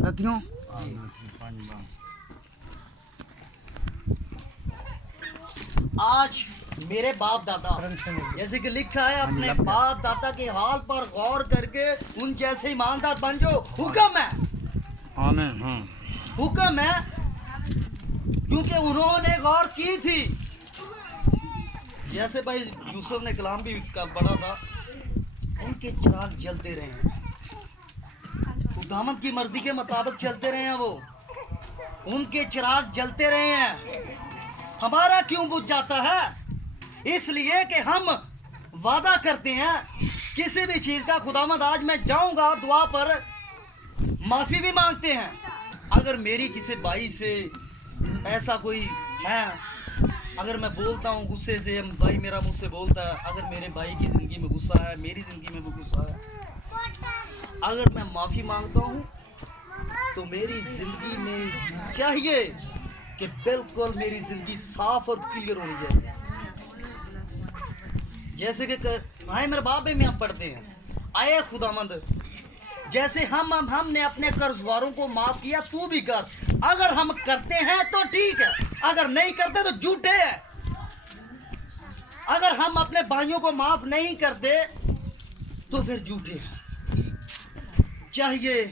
रतियों आज मेरे बाप दादा जैसे कि लिखा है अपने बाप दादा के हाल पर गौर करके उन जैसे ईमानदार बन जाओ। हुक्म है, आमीन। हाँ हुक्म है, क्योंकि उन्होंने गौर की थी। जैसे भाई यूसुफ ने कलाम भी पढ़ा था, उनके चिराग जलते रहे हैं, खुदावंद की मर्जी के मुताबिक चलते रहे हैं, वो उनके चिराग जलते रहे हैं। हमारा क्यों बुझ जाता है? इसलिए कि हम वादा करते हैं किसी भी चीज का। खुदावंद आज मैं जाऊंगा दुआ पर, माफी भी मांगते हैं। अगर मेरी किसी भाई से ऐसा कोई है, अगर मैं बोलता हूँ गुस्से से, भाई मेरा मुझसे बोलता है, अगर मेरे भाई की जिंदगी में गुस्सा है, मेरी जिंदगी में भी गुस्सा है, अगर मैं माफी मांगता हूँ तो मेरी जिंदगी में चाहिए कि बिल्कुल मेरी जिंदगी साफ और क्लियर होनी चाहिए। जैसे कि आए मेरे बाप में हम पढ़ते हैं, आए खुदावंद जैसे हमने अपने कर्जवारों को माफ किया, तू भी कर। अगर हम करते हैं तो ठीक है, अगर नहीं करते तो झूठे हैं। अगर हम अपने भाइयों को माफ नहीं करते तो फिर झूठे हैं। चाहिए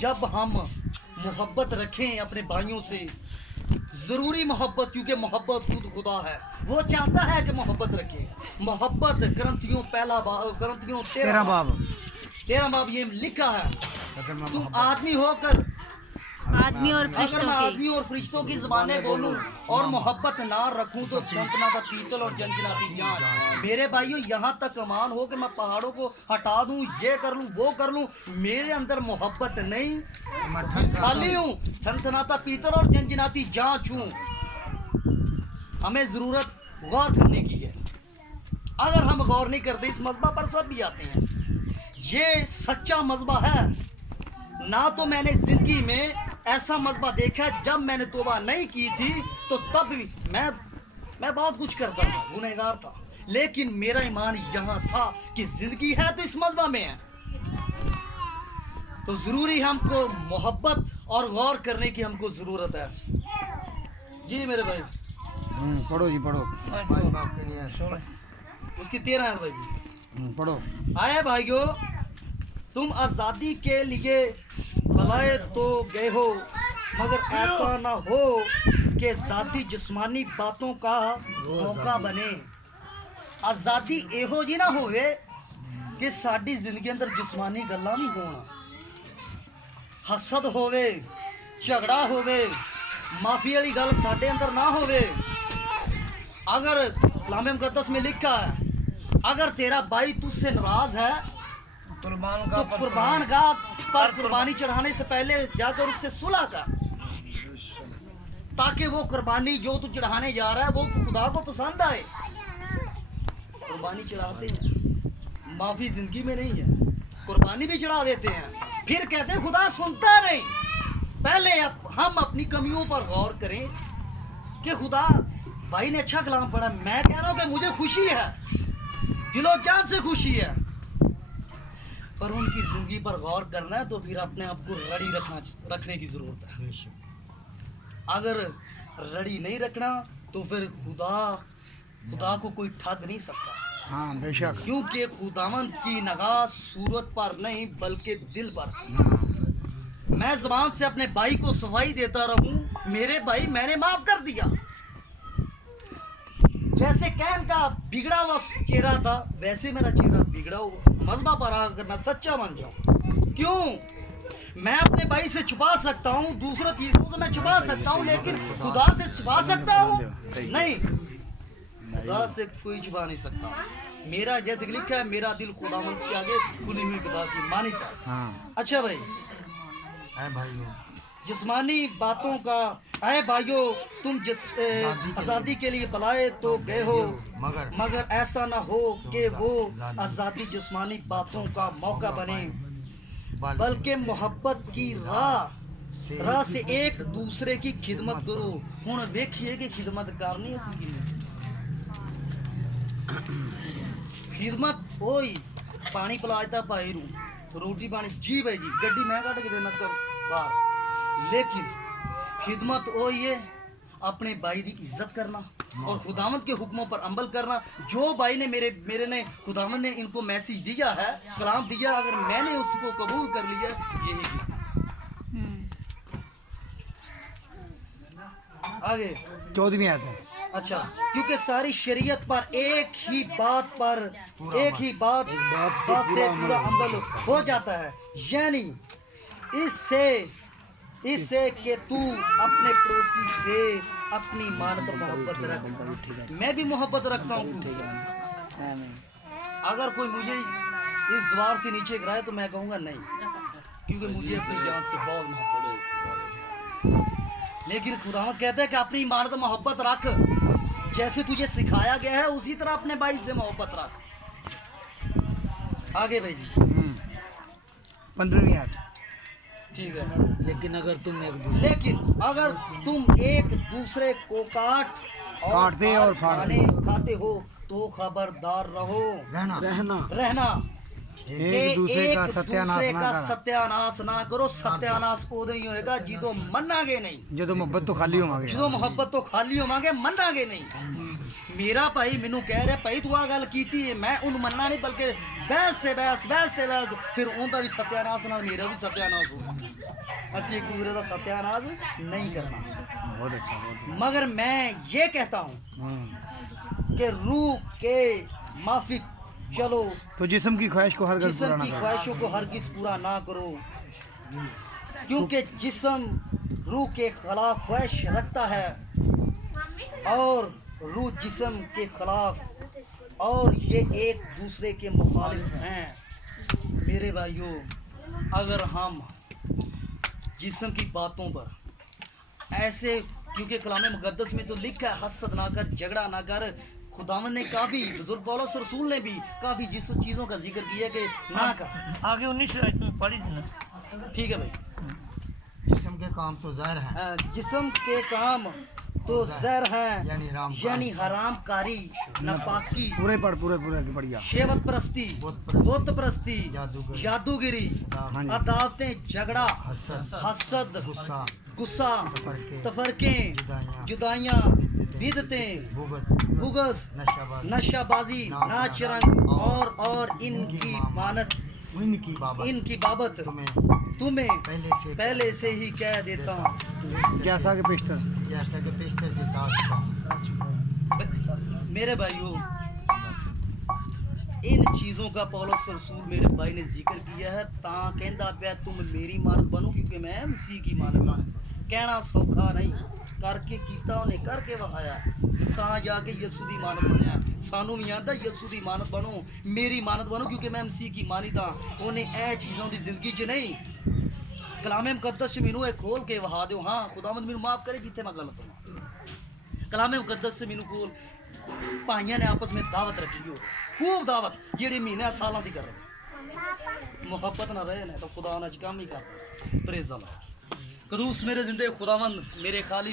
जब हम मोहब्बत रखें अपने भाइयों से, जरूरी मोहब्बत, क्योंकि मोहब्बत खुद खुदा है, वो चाहता है कि मोहब्बत रखें। मोहब्बत करंथियों पहला बाब, करंथियों 13 बाब ये लिखा है, तुम आदमी होकर आदमी और फरिश्तों की, आदमी और फरिश्तों की ज़बानें बोलूं और मोहब्बत ना रखूं तो जंतना का पीतल और जंजनाती जान। मेरे भाइयों, यहाँ तक अमान हो कि मैं पहाड़ों को हटा दूं, ये कर लूं, वो कर लूं, मेरे अंदर मोहब्बत नहीं, खाली हूं, थनथनाता पीतल और जंजनाती जांच हूं। हमें जरूरत गौर करने की है। अगर हम गौर नहीं करते, इस मजबा पर सब भी आते हैं, ये सच्चा मजबा है ना। तो मैंने जिंदगी में ऐसा मजबा देखा, जब मैंने तौबा नहीं की थी तो तब भी मैं बहुत कुछ करता था, गुनहगार था, लेकिन मेरा ईमान यहाँ था कि जिंदगी है तो इस मजबा में है। तो जरूरी हमको मोहब्बत और गौर करने की हमको जरूरत है। जी मेरे भाई, पढ़ो जी, पढ़ो। उसकी 13 है भाई, पढ़ो। आए भाइयों, तुम आजादी के लिए बुलाए तो गए हो, मगर ऐसा ना हो कि जाती जिस्मानी बातों का मौका बने। आजादी एहो जी ना होवे कि साडी जिंदगी अंदर जिस्मानी गल्लां नहीं होना, हसद होवे, झगड़ा होवे, माफी वाली गल साडे अंदर ना होवे। अगर कलाम मुकद्दस में लिखा है, अगर तेरा भाई तुझसे नाराज है तो कुर्बान गाह पर कुर्बानी चढ़ाने से पहले जाकर उससे सुलह कर, ताकि वो कुर्बानी जो तू चढ़ाने जा रहा है वो खुदा को पसंद आए। कुर्बानी चढ़ाते हैं, माफी जिंदगी में नहीं है, कुर्बानी भी चढ़ा देते हैं, फिर कहते हैं खुदा सुनता नहीं। पहले हम अपनी कमियों पर गौर करें कि खुदा, भाई ने अच्छा कलाम पढ़ा, मैं कह रहा हूं कि मुझे खुशी है, दिलो जान से खुशी है, पर उनकी जिंदगी पर गौर करना है तो फिर अपने आप को रड़ी रखने की जरूरत है। अगर रड़ी नहीं रखना तो फिर खुदा को कोई ठग नहीं सकता। हाँ बेशक, क्योंकि खुदावंद की निगाह सूरत पर नहीं बल्कि दिल पर। मैं ज़बान से अपने भाई को सफाई देता रहूं, मेरे भाई मैंने माफ कर दिया। जैसे कैन का बिगड़ा हुआ चेहरा था, वैसे मेरा चेहरा बिगड़ा हुआ मजबा पर आकर मैं सच्चा बन जाऊं। क्यों? मैं अपने भाई से छुपा सकता हूँ, दूसरों तीसरों से मैं छुपा सकता हूँ, लेकिन खुदा से छुपा सकता हूँ नहीं, खुदा से कोई छुपा नहीं सकता। मेरा जैसे लिखा है, मेरा दिल खुदावंद के आगे खुली हुई किताब की मानीता। हाँ। अच्छा भाई, जिस्मानी बातों का, अरे भाइयों, तुम जिस आज़ादी के लिए बुलाए तो गए हो, मगर ऐसा ना हो कि वो आज़ादी जिस्मानी बातों का मौका बने, बल्कि मोहब्बत की राह से एक दूसरे की खिदमत करो। हुण देखिए कि खिदमत करनी है, खिदमत ओई पानी पिलाता भाई नूं, रोटी पानी जी भाई जी गड्डी मैं कट के देना कर बाहर लेकिन खिदमत वो ये अपने भाई की इज्जत करना और खुदावंद के हुक्मों पर अमल करना। जो भाई ने मेरे ने खुदावंद ने इनको मैसेज दिया है, कलाम दिया, अगर मैंने उसको कबूल कर लिया यही की। आगे 14वीं आयत है। अच्छा, क्योंकि सारी शरीयत पर एक ही बात से पूरा अमल हो जाता है, यानी इससे कि तू अपने पड़ोसी से अपनी मानत और मोहब्बत रख। मैं भी मोहब्बत रखता हूँ तुझसे। अगर कोई मुझे इस द्वार से नीचे गिराए तो मैं कहूँगा नहीं, क्योंकि मुझे अपनी जान से बहुत मोहब्बत है। लेकिन खुदावंद कहता है कि अपनी मानत और मोहब्बत रख, जैसे तुझे सिखाया गया है उसी तरह अपने भाई से मोहब्बत रख। आगे भाई जी 15वीं आयत। ठीक है। लेकिन अगर तुम एक दूसरे को काटते और खाते हो तो खबरदार रहो, रहना एक दूसरे का सत्यानाश ना करो। सत्यानाश उदो ही होएगा जिदो मनागे नहीं, जो मोहब्बत तो खाली होवांगे, जो मोहब्बत तो खाली होवांगे, मनागे नहीं। मेरा भाई मैनू कह रहा भाई तू आ गल कीती है, मैं उन मनना नहीं बल्कि बहस से बहस फिर उनका भी सत्यानाश ना मेरा भी सत्यानाश होगा। असली एक दूसरे का सत्यानाश नहीं करना। बहुत अच्छा। मगर मैं ये कहता हूँ कि रूह के माफिक चलो, तो जिस्म की ख्वाहिश को हर जिस्म की ख्वाहिशों को हरगिज़ पूरा ना करो, क्योंकि जिस्म रूह के खिलाफ ख्वाहिश रखता है और रूह जिस्म के खिलाफ, और ये एक दूसरे के मुखालिफ हैं। मेरे भाइयों, अगर हम जिस्म की बातों पर ऐसे, क्योंकि कलाम मुक़द्दस में तो लिखा है हसद ना कर, झगड़ा ना कर। खुदावंद ने काफ़ी, बुजुर्ग पौलुस रसूल ने भी काफ़ी जिस चीज़ों का जिक्र किया कि ना कर। आगे 19 आयत में पढ़ी थी ना। ठीक है भाई। जिस्म के काम तो ज़ाहिर है, जिस्म के काम तो ज़हर हैं, यानी हराम कारी, नापाकी, पूरे बढ़िया, शेवत परस्ती, बुत परस्ती, जादूगिरी, अदावतें, झगड़ा, हसद, गुस्सा, तफरके, जुदाइयाँ, बिदतें, बुग़्ज़, नशाबाजी, नाच रंग और इनकी बाबत तुम्हें पहले से ही कह देता हूँ। जैसा कि पेशतर मेरे भाइयों, इन चीज़ों का पौलुस रसूल मेरे भाई ने जिक्र किया है, ता कहता पे तुम मेरी मानत बनो, क्योंकि मैं मसीह की मानत हूँ। कहना सौखा नहीं, करके कीता उन्हें, करके वहाया, ता जाके यसू दी मानत बनया। सानू भी आता यसू दी मानत बनो, मेरी मानत बनो, क्योंकि मैं मसीह की मानी था। उन्हें ए चीज़ों की जिंदगी च नहीं, कलाम मुक़द्दस च मैनू खोल के वहा दो। हाँ, खुदावंद मैनू माफ़ करे जिथे मैं गलत हूँ। कलाम मुक़द्दस से मैनू खोल, भाइयों ने आपस में दावत रखी हो, खूब दावत, जेड़ी महीने सालों की कर रहे। मोहब्बत ना रहे ना तो खुदा ना काम ही कर। Praise Allah. कदूस मेरे जिंदे खुदावंद मेरे खाली